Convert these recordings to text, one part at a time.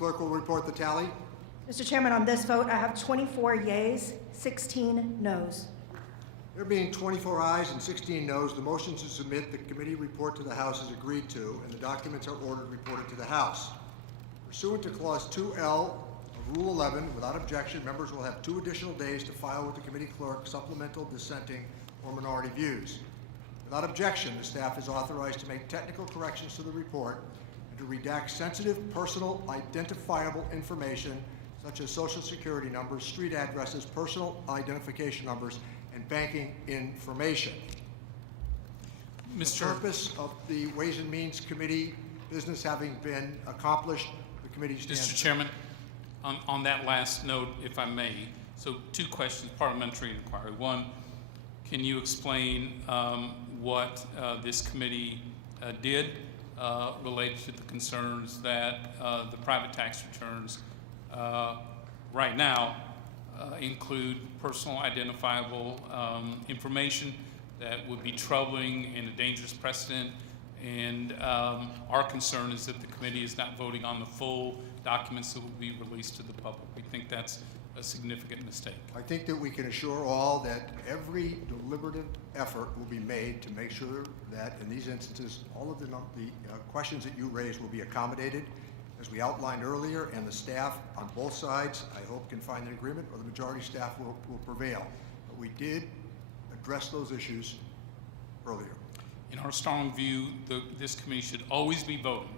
clerk will report the tally. Mr. Chairman, on this vote, I have 24 yeas, 16 noes. There being 24 ayes and 16 noes, the motion to submit the committee report to the House is agreed to, and the documents are ordered reported to the House. Pursuant to Clause 2L of Rule 11, without objection, members will have 2 additional days to file with the committee clerk supplemental, dissenting, or minority views. Without objection, the staff is authorized to make technical corrections to the report and to redact sensitive, personal, identifiable information such as social security numbers, street addresses, personal identification numbers, and banking information. The purpose of the Ways and Means Committee business having been accomplished, the committee stands. Mr. Chairman, on that last note, if I may, so 2 questions, parliamentary inquiry. One, can you explain what this committee did related to the concerns that the private tax returns right now include personal identifiable information that would be troubling and a dangerous precedent, and our concern is that the committee is not voting on the full documents that will be released to the public. We think that's a significant mistake. I think that we can assure all that every deliberative effort will be made to make sure that in these instances, all of the questions that you raised will be accommodated. As we outlined earlier, and the staff on both sides, I hope, can find an agreement, or the majority staff will prevail. But we did address those issues earlier. In our strong view, this committee should always be voting,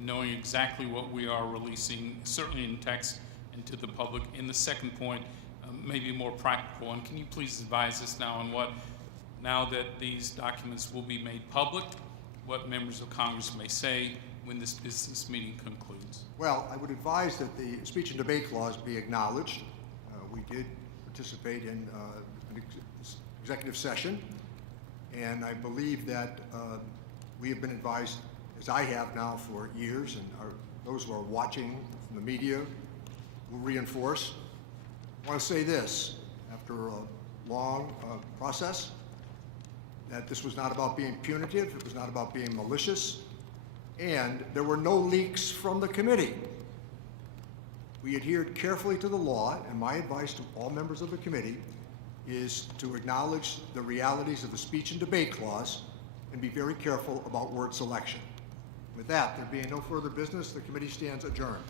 knowing exactly what we are releasing, certainly in text and to the public. In the second point, maybe a more practical one, can you please advise us now on what, now that these documents will be made public, what members of Congress may say when this business meeting concludes? Well, I would advise that the speech and debate clause be acknowledged. We did participate in an executive session, and I believe that we have been advised, as I have now for years, and those who are watching from the media will reinforce. I want to say this, after a long process, that this was not about being punitive, it was not about being malicious, and there were no leaks from the committee. We adhered carefully to the law, and my advice to all members of the committee is to acknowledge the realities of the speech and debate clause and be very careful about word selection. With that, there being no further business, the committee stands adjourned.